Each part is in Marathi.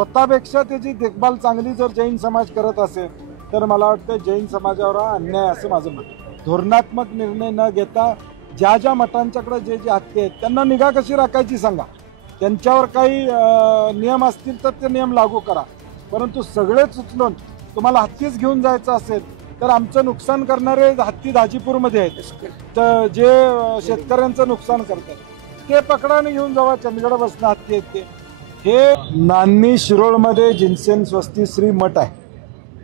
स्वतःपेक्षा त्याची देखभाल चांगली जर जैन समाज करत असेल तर मला वाटतं जैन समाजावर हा अन्याय असं माझं मत. धोरणात्मक निर्णय न घेता ज्या ज्या मठांच्याकडे जे जे हत्ती आहेत त्यांना निगा कशी राखायची सांगा. त्यांच्यावर काही नियम असतील तर ते नियम लागू करा, परंतु सगळेच उचलून तुम्हाला हत्तीच घेऊन जायचं असेल तर आमचं नुकसान करणारे हत्ती दाजीपूरमध्ये आहेत, तर जे शेतकऱ्यांचं नुकसान करतात ते पकडाने घेऊन जावा. चंदगड बसणं हत्ती आहेत ते. हे नान्नी शिरोळमध्ये जिनसेन स्वस्ती श्री मठ आहे,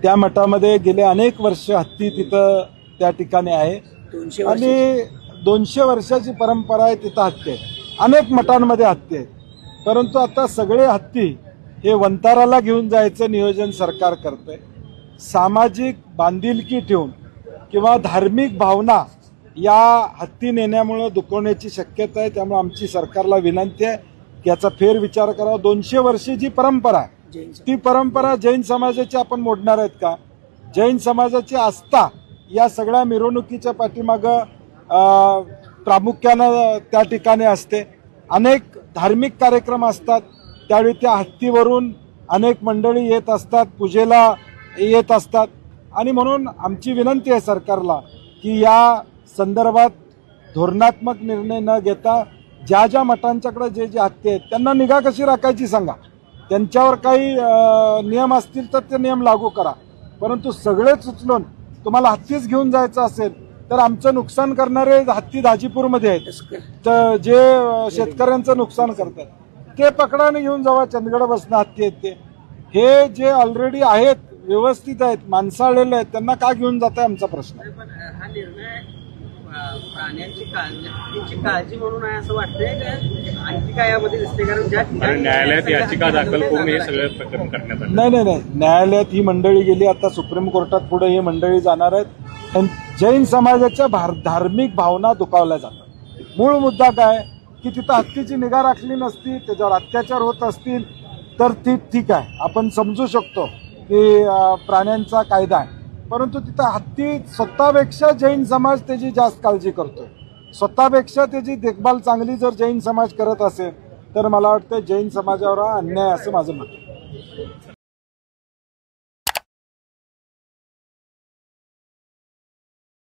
त्या मठामध्ये गेले अनेक वर्ष हत्ती तिथं त्या ठिकाणी आहे आणि 200 वर्षाची परंपरा आहे. तिथं हत्ती आहे, अनेक मठांमध्ये हत्ती आहेत. परंतु आता सगळे हत्ती हे वंताराला घेऊन जायचं नियोजन सरकार करतंय. सामाजिक बांधिलकी ठेवून किंवा धार्मिक भावना या हत्ती नेण्यामुळे दुखवण्याची शक्यता आहे. त्यामुळे आमची सरकारला विनंती आहे की याचा फेरविचार करावा. 200 वर्षी जी परंपरा आहे ती परंपरा जैन समाजाची आपण मोडणार आहेत का? जैन समाजाची आस्था या सगळ्या मिरवणुकीच्या पाठीमागं प्रामुख्यानं त्या ठिकाणी असते. अनेक धार्मिक कार्यक्रम असतात, त्यावेळी त्या हत्तीवरून अनेक मंडळी येत असतात, पूजेला येत असतात. आणि म्हणून आमची विनंती आहे सरकारला की या संदर्भात धोरणात्मक निर्णय न घेता ज्या ज्या मठांच्याकडे जे जे हत्ती आहेत त्यांना निगा कशी राखायची सांगा. त्यांच्यावर काही नियम असतील तर ते नियम लागू करा, परंतु सगळेच उचलून तुम्हाला हत्तीच घेऊन जायचं असेल तर आमचं नुकसान करणारे हत्ती दाजीपूरमध्ये आहेत, तर जे शेतकऱ्यांचं नुकसान करतात ते पकडाने घेऊन जावा. चंदगड बसणं हत्ती आहेत ते. हे जे ऑलरेडी आहेत, व्यवस्थित आहेत, माणसाळलेले आहेत, त्यांना का घेऊन जात आहे आमचा प्रश्न. हा निर्णय प्राण्यांची काळजी म्हणून आहे असं वाटतंय का आणखी काय यामध्ये दिसते? कारण न्यायालयात याचिका दाखल करून हे सगळं प्रकरण करण्यात आलं. नाही, न्यायालयात ही मंडळी गेली, आता सुप्रीम कोर्टात पुढे ही मंडळी जाणार आहेत. जैन समाजाच्या धार्मिक भावना दुखावल्या जातात. मूळ मुद्दा काय की तिथं हत्तीची निगा राखली नसती, त्याच्यावर अत्याचार होत असतील तर ठीक आहे, आपण समजू शकतो की प्राण्यांचा कायदा आहे. परंतु तिथं हत्ती स्वतःपेक्षा जैन समाज त्याची जास्त काळजी करतोय. स्वतःपेक्षा त्याची देखभाल चांगली जर जैन समाज करत असेल तर मला वाटतं जैन समाजावर हा अन्याय असं माझं मत आहे.